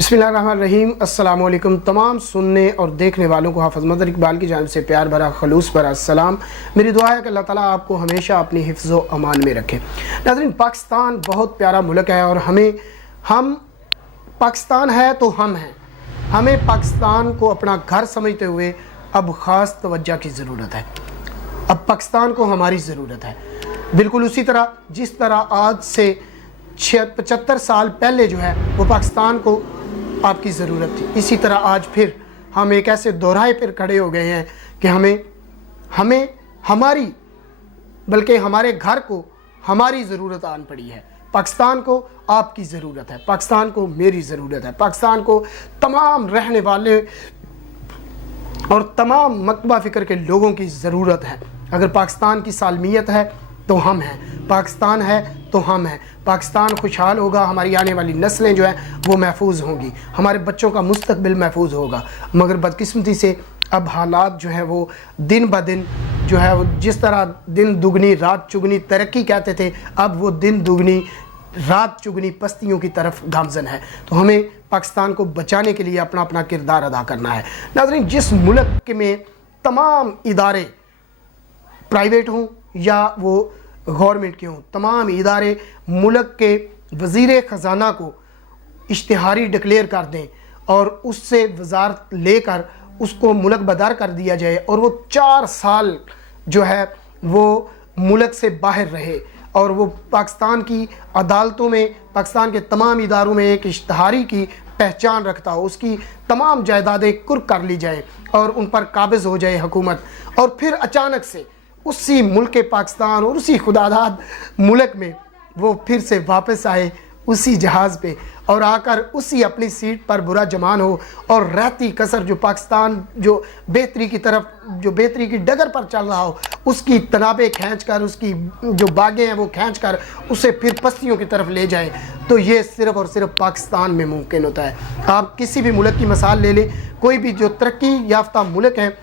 बिस्मिल्लाहिर्रहमानिर्रहीम। अस्सलाम वालेकुम तमाम सुनने और देखने वालों को हाफ़िज़ मदर इकबाल की जानिब से प्यार भरा खलूस भरा सलाम। मेरी दुआ है कि अल्लाह ताला आपको हमेशा अपनी हिफ्ज़ व अमान में रखे। नाज़रीन, पाकिस्तान बहुत प्यारा मुल्क है और हम पाकिस्तान है तो हम हैं। हमें पाकिस्तान को अपना घर समझते हुए अब ख़ास तवज्जो की ज़रूरत है। अब पाकिस्तान को हमारी ज़रूरत है, बिल्कुल उसी तरह जिस तरह आज से 75 साल पहले जो है वो पाकिस्तान को आपकी ज़रूरत थी। इसी तरह आज फिर हम एक ऐसे दोहराए पर खड़े हो गए हैं कि हमें हमारी बल्कि हमारे घर को हमारी ज़रूरत आन पड़ी है। पाकिस्तान को आपकी ज़रूरत है, पाकिस्तान को मेरी ज़रूरत है, पाकिस्तान को तमाम रहने वाले और तमाम मकतबा फ़िक्र के लोगों की ज़रूरत है। अगर पाकिस्तान की सालमियत है तो हम हैं, पाकिस्तान है तो हम हैं। पाकिस्तान खुशहाल होगा, हमारी आने वाली नस्लें जो हैं वो महफूज होंगी, हमारे बच्चों का मुस्तकबिल महफूज होगा। मगर बदकिस्मती से अब हालात जो है वो दिन ब दिन जो है वो जिस तरह दिन दुगनी रात चुगनी तरक्की कहते थे, अब वो दिन दुगनी रात चुगनी पस्तियों की तरफ गामजन है। तो हमें पाकिस्तान को बचाने के लिए अपना अपना किरदार अदा करना है। नाज़रीन, जिस मुल्क में तमाम इदारे प्राइवेट हों या वो गवर्नमेंट के हों, तमाम इदारे मुल्क के वज़ीर ख़जाना को इश्तिहारी डिक्लेयर कर दें और उससे वजारत लेकर उसको मुल्क बदर कर दिया जाए और वो 4 साल जो है वो मुल्क से बाहर रहे और वो पाकिस्तान की अदालतों में, पाकिस्तान के तमाम इदारों में एक इश्तिहारी की पहचान रखता हो, उसकी तमाम जायदादें कुर्क कर ली जाए और उन पर काबिज़ हो जाए हुकूमत, और फिर अचानक से उसी मुल्क पाकिस्तान और उसी खुदादाद मुल्क में वो फिर से वापस आए उसी जहाज़ पे और आकर उसी अपनी सीट पर बुरा जमान हो और रहती कसर जो पाकिस्तान जो बेहतरी की तरफ, जो बेहतरी की डगर पर चल रहा हो, उसकी तनाबे खींच कर, उसकी जो बागें हैं वो खींच कर उसे फिर पस्तियों की तरफ ले जाए। तो ये सिर्फ़ और सिर्फ पाकिस्तान में मुमकिन होता है। आप किसी भी मुल्क की मिसाल ले लें, कोई भी जो तरक्की याफ्ता मुल्क हैं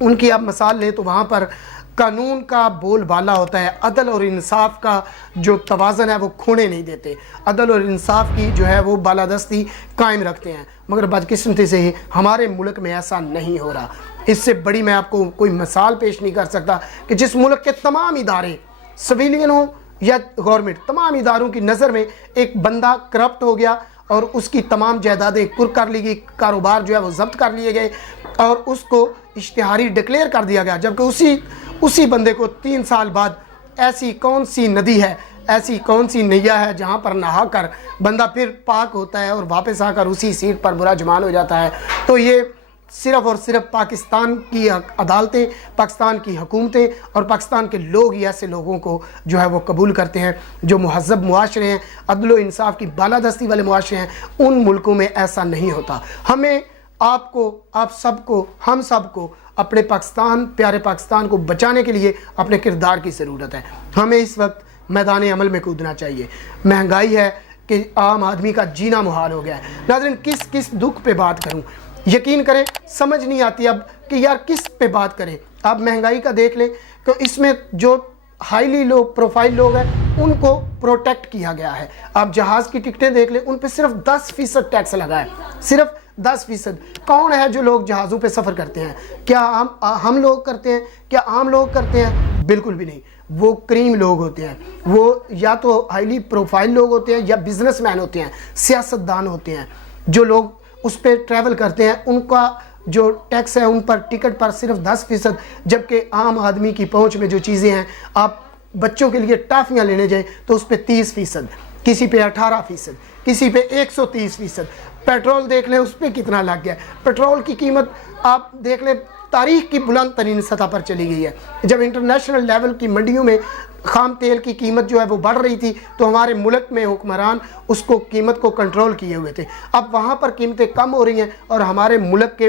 उनकी आप मिसाल लें तो वहाँ पर कानून का बोलबाला होता है, अदल और इंसाफ का जो तवाज़न है वो खोने नहीं देते, अदल और इंसाफ की जो है वो बालादस्ती कायम रखते हैं। मगर बदकिस्मती से ही हमारे मुल्क में ऐसा नहीं हो रहा। इससे बड़ी मैं आपको कोई मिसाल पेश नहीं कर सकता कि जिस मुल्क के तमाम इदारे सिविलियन हो या गवर्नमेंट, तमाम इदारों की नज़र में एक बंदा करप्ट हो गया और उसकी तमाम जायदादें कुर्क कर ली गई, कारोबार जो है वो जब्त कर लिए गए और उसको इश्तिहारी डिक्लेयर कर दिया गया, जबकि उसी बंदे को 3 साल बाद ऐसी कौन सी नदी है, ऐसी कौन सी नैया है जहाँ पर नहा कर बंदा फिर पाक होता है और वापस आकर उसी सीट पर बुरा जमान हो जाता है। तो ये सिर्फ़ और सिर्फ पाकिस्तान की अदालतें, पाकिस्तान की हुकूमतें और पाकिस्तान के लोग ही ऐसे लोगों को जो है वो कबूल करते हैं जो मुहज़्ज़ब मुआशरे हैं, अदल व इंसाफ की बालादस्ती वाले मुआशरे हैं। उन मुल्कों में ऐसा नहीं होता। हमें, आपको, आप सबको, हम सबको अपने पाकिस्तान, प्यारे पाकिस्तान को बचाने के लिए अपने किरदार की ज़रूरत है। हमें इस वक्त मैदान अमल में कूदना चाहिए। महंगाई है कि आम आदमी का जीना मुहाल हो गया है। नाज़रीन, किस दुख पे बात करूं, यकीन करें समझ नहीं आती अब कि यार किस पे बात करें। आप महंगाई का देख लें तो इसमें जो हाईली लो प्रोफाइल लोग हैं उनको प्रोटेक्ट किया गया है। आप जहाज़ की टिकटें देख लें, उन पे सिर्फ 10% टैक्स लगा है, सिर्फ 10%। कौन है जो लोग जहाज़ों पे सफ़र करते हैं? क्या हम लोग करते हैं? क्या आम लोग करते हैं? बिल्कुल भी नहीं। वो क्रीम लोग होते हैं, वो या तो हाईली प्रोफाइल लोग होते हैं या बिजनेसमैन होते हैं, सियासतदान होते हैं। जो लोग उस पर ट्रैवल करते हैं उनका जो टैक्स है उन पर टिकट पर सिर्फ 10%, जबकि आम आदमी की पहुंच में जो चीज़ें हैं, आप बच्चों के लिए टाफियाँ लेने जाएं तो उस पर 30%, किसी पे 18%, किसी पे 130%। पेट्रोल देख लें उस पर कितना लग गया। पेट्रोल की कीमत आप देख लें तारीख की बुलंद तरीन सतह पर चली गई है। जब इंटरनेशनल लेवल की मंडियों में खाम तेल की कीमत जो है वो बढ़ रही थी तो हमारे मुल्क में हुक्मरान उसको कीमत को कंट्रोल किए हुए थे। अब वहाँ पर कीमतें कम हो रही हैं और हमारे मुल्क के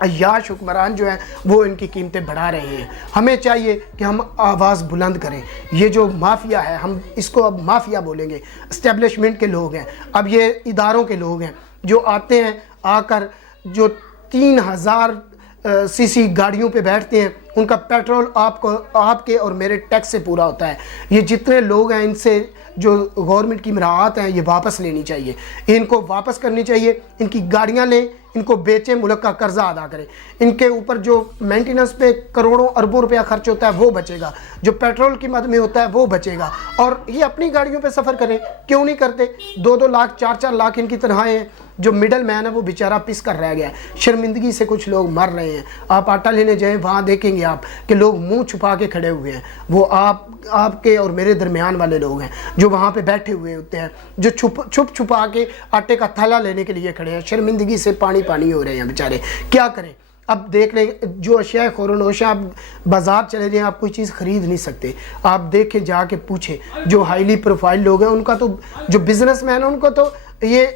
अय्याश हुक्मरान जो हैं वो इनकी कीमतें बढ़ा रहे हैं। हमें चाहिए कि हम आवाज़ बुलंद करें। ये जो माफिया है, हम इसको अब माफिया बोलेंगे, इस्टेब्लिशमेंट के लोग हैं, अब ये इदारों के लोग हैं जो आते हैं, आकर जो 3000 सीसी गाड़ियों पे बैठते हैं, उनका पेट्रोल आपके और मेरे टैक्स से पूरा होता है। ये जितने लोग हैं इनसे जो गवर्नमेंट की मराहत हैं ये वापस लेनी चाहिए, इनको वापस करनी चाहिए। इनकी गाड़ियां लें, इनको बेचें, मुल्क का कर्जा अदा करें। इनके ऊपर जो मेंटेनेंस पे करोड़ों अरबों रुपया खर्च होता है वो बचेगा, जो पेट्रोल की मद में होता है वो बचेगा। और ये अपनी गाड़ियों पे सफ़र करें, क्यों नहीं करते? 2-2 लाख 4-4 लाख इनकी तनख्वाहें हैं। जो मिडल मैन है वो बेचारा पिस कर रह गया है। शर्मिंदगी से कुछ लोग मर रहे हैं। आप आटा लेने जाएं, वहाँ देखेंगे आप कि लोग मुंह छुपा के खड़े हुए हैं। वो आपके और मेरे दरमियान वाले लोग हैं जो वहाँ पे बैठे हुए होते हैं, जो छुपा के आटे का थैला लेने के लिए खड़े हैं। शर्मिंदगी से पानी हो रहे हैं बेचारे, क्या करें? अब देख लें, जो अशिया ख़ुरनोशा, आप बाज़ार चले जाएं, आप कोई चीज़ ख़रीद नहीं सकते। आप देखें, जाके पूछें जो हाईली प्रोफाइल लोग हैं उनका तो, जो बिजनेसमैन है उनको तो ये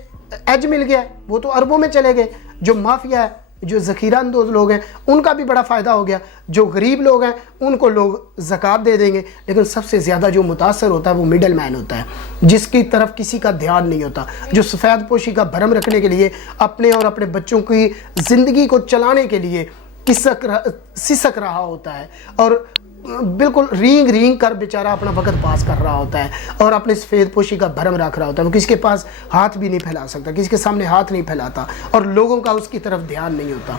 एज मिल गया है, वो तो अरबों में चले गए। जो माफिया है, जो ज़ख़ीरा अंदोज़ लोग हैं उनका भी बड़ा फ़ायदा हो गया। जो गरीब लोग हैं उनको लोग ज़कात दे देंगे, लेकिन सबसे ज़्यादा जो मुतासर होता है वो मिडल मैन होता है, जिसकी तरफ किसी का ध्यान नहीं होता, जो सफ़ेद पोशी का भरम रखने के लिए, अपने और अपने बच्चों की ज़िंदगी को चलाने के लिए सिसक रहा होता है और बिल्कुल रींग कर बेचारा अपना वक्त पास कर रहा होता है और अपनी सफ़ेद पोशी का भरम रख रहा होता है। वो किसी के पास हाथ भी नहीं फैला सकता, किसी के सामने हाथ नहीं फैलाता और लोगों का उसकी तरफ ध्यान नहीं होता।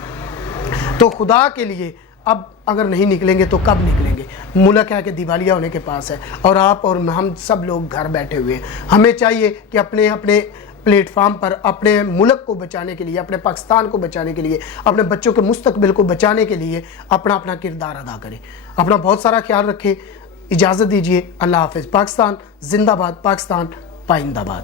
तो खुदा के लिए अब अगर नहीं निकलेंगे तो कब निकलेंगे? मुल्क है कि दिवालिया होने के पास है और आप और हम सब लोग घर बैठे हुए हैं। हमें चाहिए कि अपने अपने प्लेटफार्म पर अपने मुल्क को बचाने के लिए, अपने पाकिस्तान को बचाने के लिए, अपने बच्चों के मुस्तकबिल को बचाने के लिए अपना अपना किरदार अदा करें। अपना बहुत सारा ख्याल रखें। इजाज़त दीजिए। अल्लाह हाफ़िज़। पाकिस्तान जिंदाबाद, पाकिस्तान पाइंदाबाद।